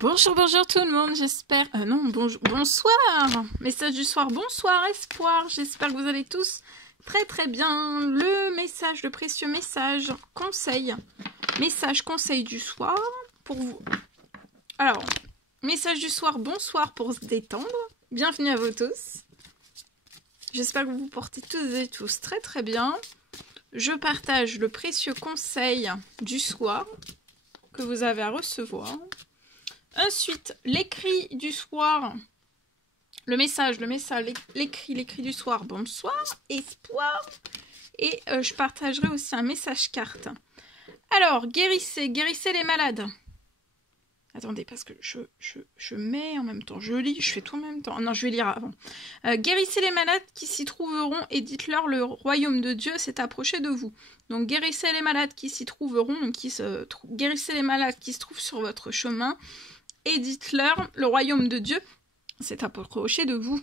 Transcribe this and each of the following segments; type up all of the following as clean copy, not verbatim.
Bonjour, bonjour tout le monde, j'espère... non, bonjour, bonsoir. Message du soir, bonsoir Espoir. J'espère que vous allez tous très très bien. Le message, le précieux message, conseil. Message, conseil du soir pour vous. Alors, message du soir, bonsoir pour se détendre. Bienvenue à vous tous. J'espère que vous vous portez tous et tous très très bien. Je partage le précieux conseil du soir que vous avez à recevoir. Ensuite, l'écrit du soir, le message, l'écrit du soir, bonsoir, espoir. Et je partagerai aussi un message carte. Alors, guérissez les malades. Attendez, parce que je mets en même temps, je lis, je fais tout en même temps. Non, je vais lire avant. Guérissez les malades qui s'y trouveront et dites-leur le royaume de Dieu s'est approché de vous. Donc, guérissez les malades qui s'y trouveront, guérissez les malades qui se trouvent sur votre chemin. Et dites-leur, le royaume de Dieu s'est approché de vous.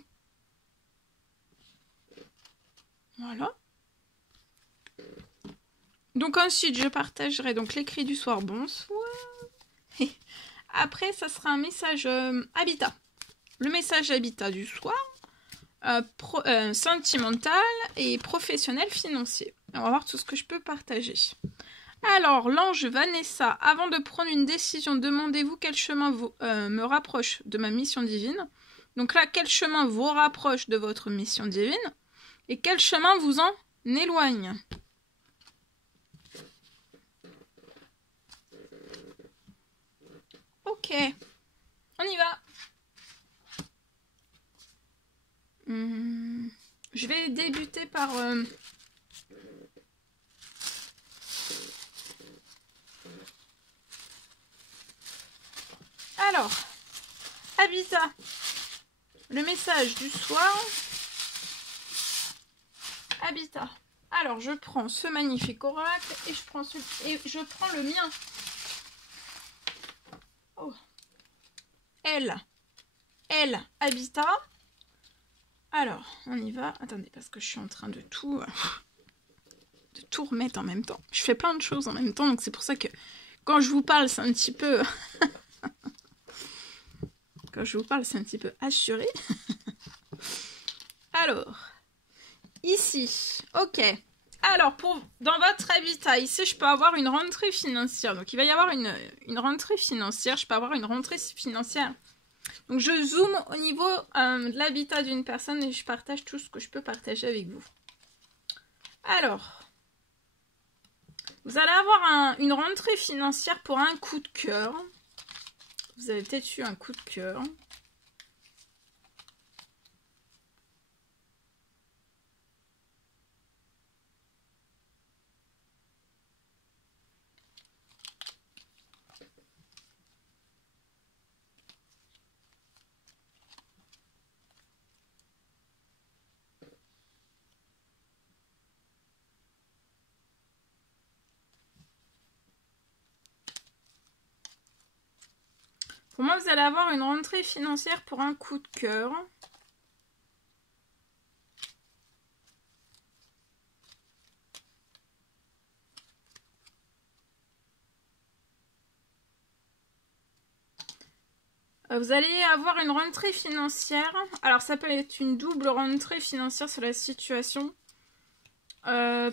Voilà. Donc ensuite, je partagerai donc l'écrit du soir, bonsoir. Et après, ça sera un message habitat. Le message habitat du soir, sentimental et professionnel financier. On va voir tout ce que je peux partager. Alors, l'ange Vanessa, avant de prendre une décision, demandez-vous quel chemin me rapproche de ma mission divine. Donc là, quel chemin vous rapproche de votre mission divine et quel chemin vous en éloigne. Ok, on y va. Je vais débuter par... Alors, habitat, le message du soir, habitat. Alors, je prends ce magnifique oracle et je prends le mien. Oh. Elle, habitat. Alors, on y va. Attendez, parce que je suis en train de tout remettre en même temps. Je fais plein de choses en même temps, donc c'est pour ça que quand je vous parle, c'est un petit peu... Quand je vous parle, c'est un petit peu assuré. Alors, ici, ok. Alors, dans votre habitat, ici, je peux avoir une rentrée financière. Donc, il va y avoir une rentrée financière. Je peux avoir une rentrée financière. Donc, je zoome au niveau de l'habitat d'une personne et je partage tout ce que je peux partager avec vous. Alors, vous allez avoir une rentrée financière pour un coup de cœur. Vous avez peut-être eu un coup de cœur. Pour moi, vous allez avoir une rentrée financière pour un coup de cœur. Vous allez avoir une rentrée financière. Alors, ça peut être une double rentrée financière sur la situation.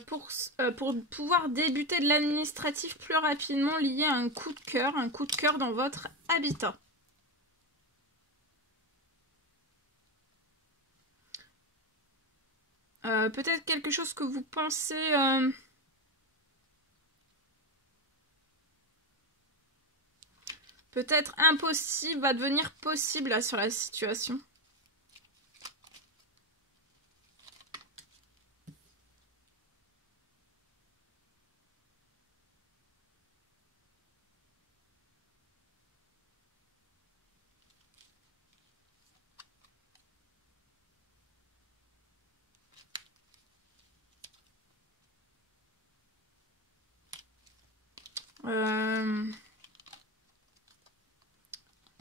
Pour pouvoir débuter de l'administratif plus rapidement lié à un coup de cœur dans votre habitat. Peut-être quelque chose que vous pensez... peut-être impossible va devenir possible là, sur la situation.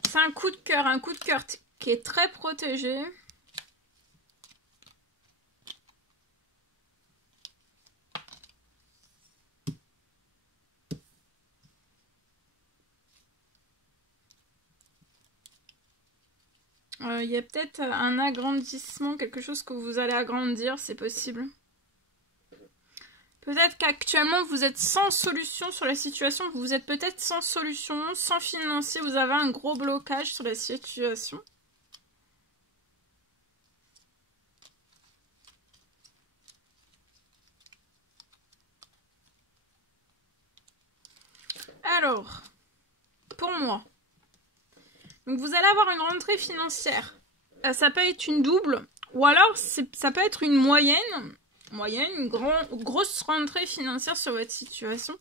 C'est un coup de cœur qui est très protégé. Il y a peut-être un agrandissement, quelque chose que vous allez agrandir, c'est possible. Peut-être qu'actuellement vous êtes sans solution sur la situation, vous êtes peut-être sans solution, sans financier, vous avez un gros blocage sur la situation. Alors, pour moi, donc vous allez avoir une rentrée financière. Ça peut être une double, ou alors ça peut être une moyenne, une grosse rentrée financière sur votre situation.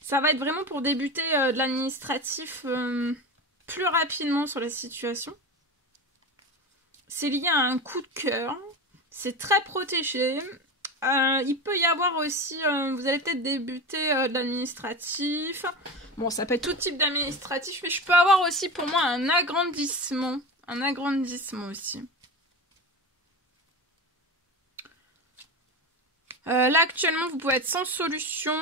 Ça va être vraiment pour débuter de l'administratif plus rapidement sur la situation. C'est lié à un coup de cœur. C'est très protégé. Il peut y avoir aussi, vous allez peut-être débuter de l'administratif. Bon, ça peut être tout type d'administratif, mais je peux avoir aussi pour moi un agrandissement. Un agrandissement aussi. Là, actuellement, vous pouvez être sans solution,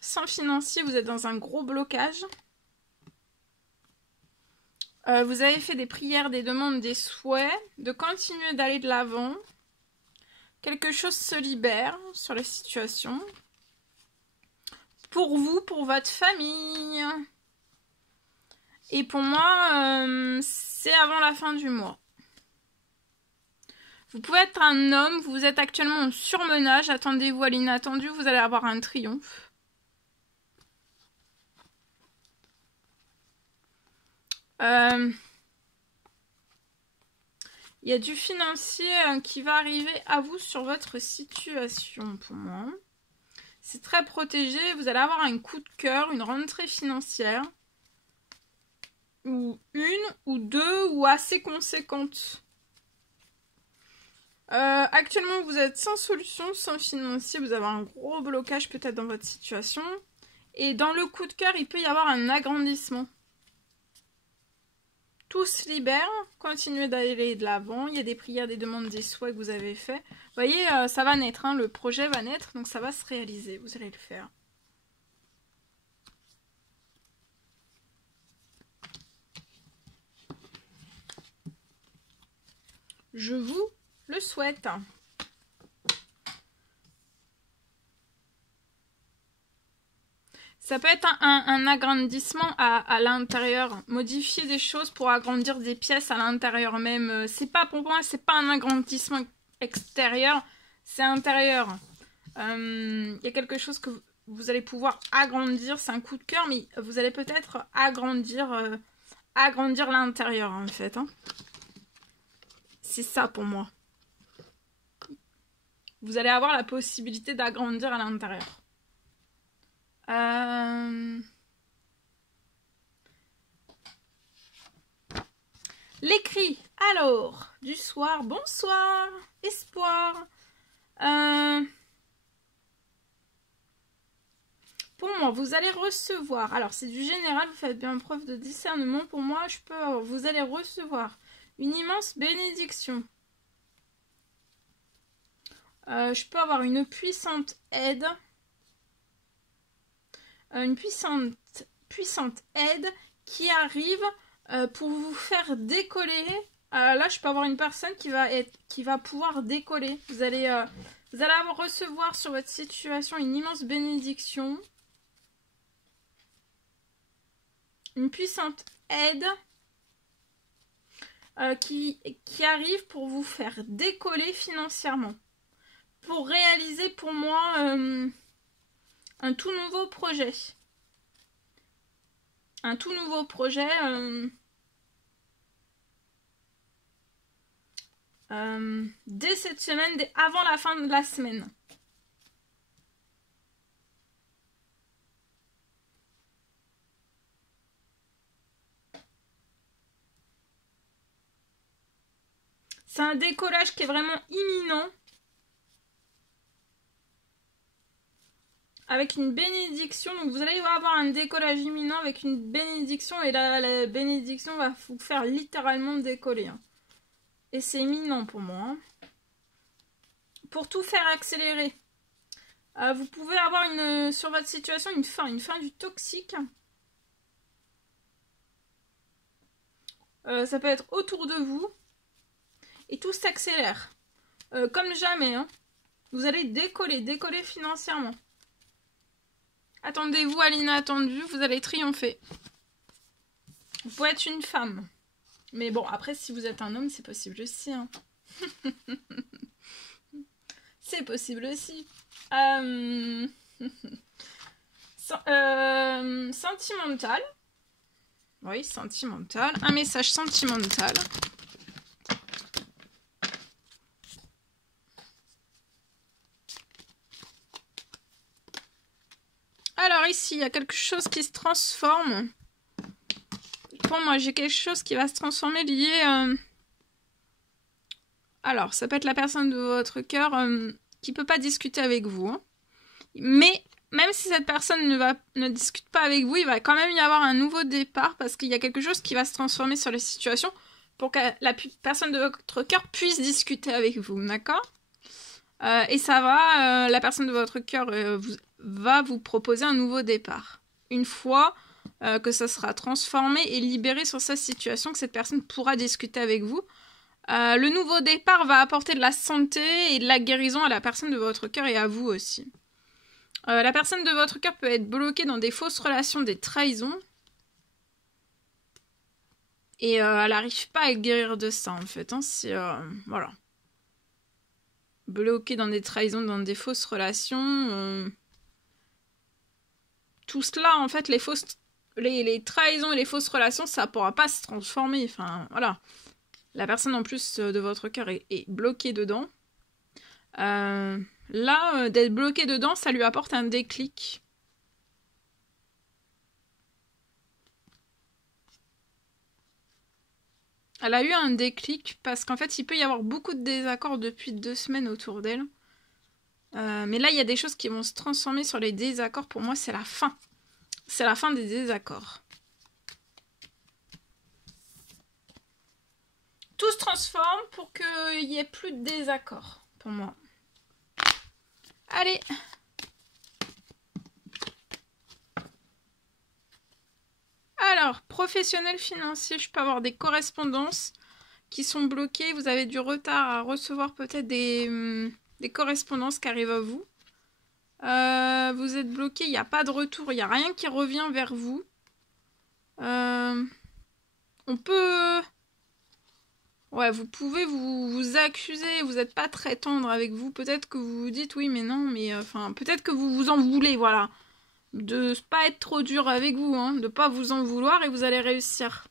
sans financier, vous êtes dans un gros blocage. Vous avez fait des prières, des demandes, des souhaits, de continuer d'aller de l'avant. Quelque chose se libère sur la situation. Pour vous, pour votre famille. Et pour moi, c'est avant la fin du mois. Vous pouvez être un homme, vous êtes actuellement en surmenage, attendez-vous à l'inattendu, vous allez avoir un triomphe. Il y a du financier qui va arriver à vous sur votre situation pour moi. C'est très protégé, vous allez avoir un coup de cœur, une rentrée financière. Ou une, ou deux, ou assez conséquente. Actuellement, vous êtes sans solution, sans financier, vous avez un gros blocage peut-être dans votre situation. Et dans le coup de cœur, il peut y avoir un agrandissement. Tout se libère, continuez d'aller de l'avant. Il y a des prières, des demandes, des souhaits que vous avez fait. Vous voyez, ça va naître, hein, le projet va naître, donc ça va se réaliser, vous allez le faire. Je vous le souhaite. Ça peut être un agrandissement à l'intérieur. Modifier des choses pour agrandir des pièces à l'intérieur même. C'est pas pour moi, c'est pas un agrandissement extérieur, c'est intérieur. Il y a quelque chose que vous allez pouvoir agrandir, c'est un coup de cœur, mais vous allez peut-être agrandir l'intérieur en fait. Hein. C'est ça pour moi. Vous allez avoir la possibilité d'agrandir à l'intérieur. L'écrit, alors, du soir, bonsoir, espoir. Pour moi, vous allez recevoir, alors c'est du général, vous faites bien preuve de discernement. Pour moi, vous allez recevoir une immense bénédiction. Je peux avoir une puissante aide. Une puissante aide qui arrive pour vous faire décoller. Là, je peux avoir une personne qui va pouvoir décoller. Vous allez recevoir sur votre situation une immense bénédiction. Une puissante aide qui arrive pour vous faire décoller financièrement. Pour réaliser pour moi un tout nouveau projet. Un tout nouveau projet dès cette semaine, avant la fin de la semaine. C'est un décollage qui est vraiment imminent. Avec une bénédiction, donc vous allez avoir un décollage imminent avec une bénédiction et la bénédiction va vous faire littéralement décoller. Hein. Et c'est imminent pour moi. Hein. Pour tout faire accélérer, vous pouvez avoir sur votre situation une fin du toxique. Ça peut être autour de vous. Et tout s'accélère. Comme jamais. Hein. Vous allez décoller financièrement. Attendez-vous à l'inattendu, vous allez triompher. Vous pouvez être une femme. Mais bon, après, si vous êtes un homme, c'est possible aussi. Hein. C'est possible aussi. Sentimental. Oui, sentimental. Un message sentimental. Alors ici, il y a quelque chose qui se transforme. Pour moi, j'ai quelque chose qui va se transformer lié... Alors, ça peut être la personne de votre cœur qui ne peut pas discuter avec vous. Hein. Mais même si cette personne ne discute pas avec vous, il va quand même y avoir un nouveau départ parce qu'il y a quelque chose qui va se transformer sur les situations pour que la personne de votre cœur puisse discuter avec vous, d'accord ? Et ça va, la personne de votre cœur va vous proposer un nouveau départ. Une fois que ça sera transformé et libéré sur sa situation, que cette personne pourra discuter avec vous, le nouveau départ va apporter de la santé et de la guérison à la personne de votre cœur et à vous aussi. La personne de votre cœur peut être bloquée dans des fausses relations, des trahisons. Et elle n'arrive pas à guérir de ça, en fait. Hein, c'est... voilà. Bloquée dans des trahisons, dans des fausses relations. Tout cela, en fait, les trahisons et les fausses relations, ça ne pourra pas se transformer. Enfin, voilà. La personne, en plus de votre cœur, est bloquée dedans. Là, d'être bloqué dedans, ça lui apporte un déclic. Elle a eu un déclic parce qu'en fait, il peut y avoir beaucoup de désaccords depuis 2 semaines autour d'elle. Mais là, il y a des choses qui vont se transformer sur les désaccords. Pour moi, c'est la fin. C'est la fin des désaccords. Tout se transforme pour qu'il n'y ait plus de désaccords, pour moi. Allez. Alors, professionnel financier, je peux avoir des correspondances qui sont bloquées. Vous avez du retard à recevoir peut-être des correspondances qui arrivent à vous. Vous êtes bloqué, il n'y a pas de retour, il n'y a rien qui revient vers vous. On peut... Ouais, vous pouvez vous accuser, vous n'êtes pas très tendre avec vous. Peut-être que vous vous dites oui, mais non, mais... Enfin, peut-être que vous vous en voulez, voilà. De ne pas être trop dur avec vous, hein, de ne pas vous en vouloir et vous allez réussir.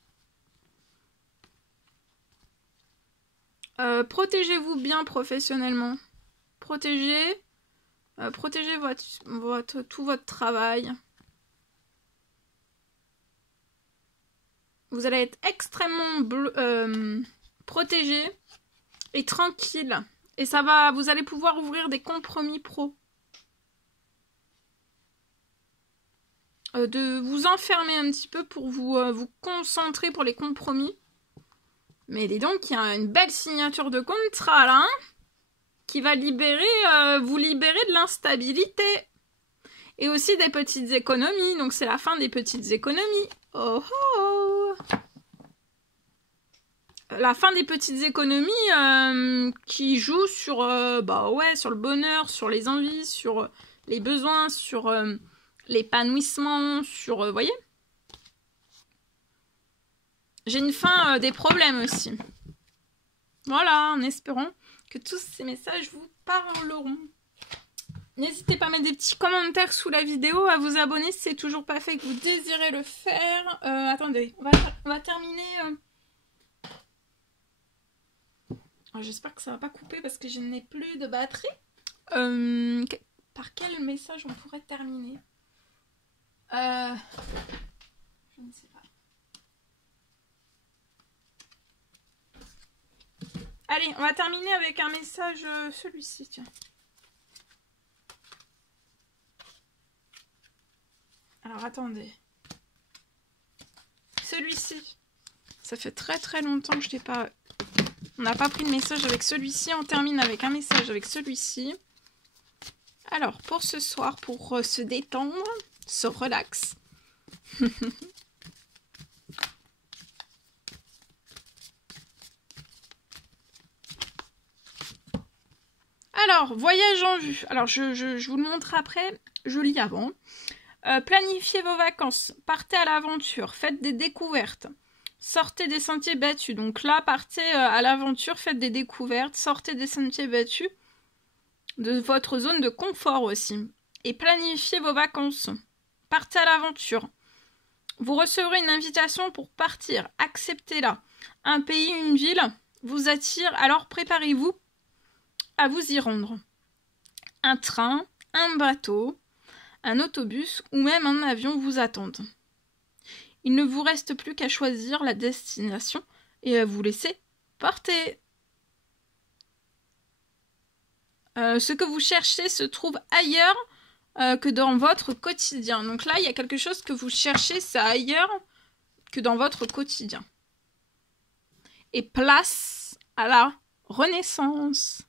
Protégez-vous bien professionnellement. Protégez tout votre travail. Vous allez être extrêmement protégé et tranquille. Et vous allez pouvoir ouvrir des compromis pro. De vous enfermer un petit peu pour vous concentrer pour les compromis. Mais dis donc, il y a une belle signature de contrat là, hein, qui va vous libérer de l'instabilité. Et aussi des petites économies. Donc c'est la fin des petites économies. Oh oh! La fin des petites économies qui jouent sur, sur le bonheur, sur les envies, sur les besoins, sur l'épanouissement, sur... voyez? J'ai une fin des problèmes aussi. Voilà, en espérant que tous ces messages vous parleront. N'hésitez pas à mettre des petits commentaires sous la vidéo, à vous abonner si c'est toujours pas fait et que vous désirez le faire. Attendez, on va terminer... J'espère que ça va pas couper parce que je n'ai plus de batterie. Par quel message on pourrait terminer? Je ne sais pas. Allez, on va terminer avec un message, celui-ci, tiens. Alors, attendez. Celui-ci. Ça fait très très longtemps que je n'ai pas... On n'a pas pris de message avec celui-ci. On termine avec un message avec celui-ci. Alors, pour ce soir, pour se détendre, se relax. Alors, voyage en vue. Alors, je vous le montre après. Je lis avant. Planifiez vos vacances. Partez à l'aventure. Faites des découvertes. Sortez des sentiers battus. Donc là, partez à l'aventure. Faites des découvertes. Sortez des sentiers battus. De votre zone de confort aussi. Et planifiez vos vacances. Partez à l'aventure. Vous recevrez une invitation pour partir. Acceptez-la. Un pays, une ville vous attire. Alors préparez-vous à vous y rendre. Un train, un bateau, un autobus ou même un avion vous attendent. Il ne vous reste plus qu'à choisir la destination et à vous laisser partir. Ce que vous cherchez se trouve ailleurs que dans votre quotidien. Donc là, il y a quelque chose que vous cherchez, c'est ailleurs que dans votre quotidien. Et place à la renaissance.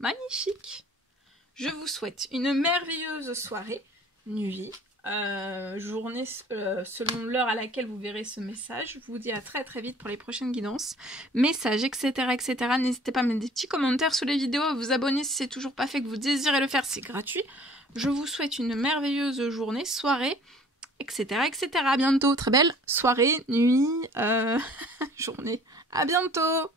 Magnifique. Je vous souhaite une merveilleuse soirée, nuit, journée selon l'heure à laquelle vous verrez ce message. Je vous dis à très très vite pour les prochaines guidances, messages, etc. etc. N'hésitez pas à mettre des petits commentaires sous les vidéos, à vous abonner si c'est toujours pas fait, que vous désirez le faire, c'est gratuit. Je vous souhaite une merveilleuse journée, soirée, etc. etc. À bientôt. Très belle soirée, nuit, journée. À bientôt.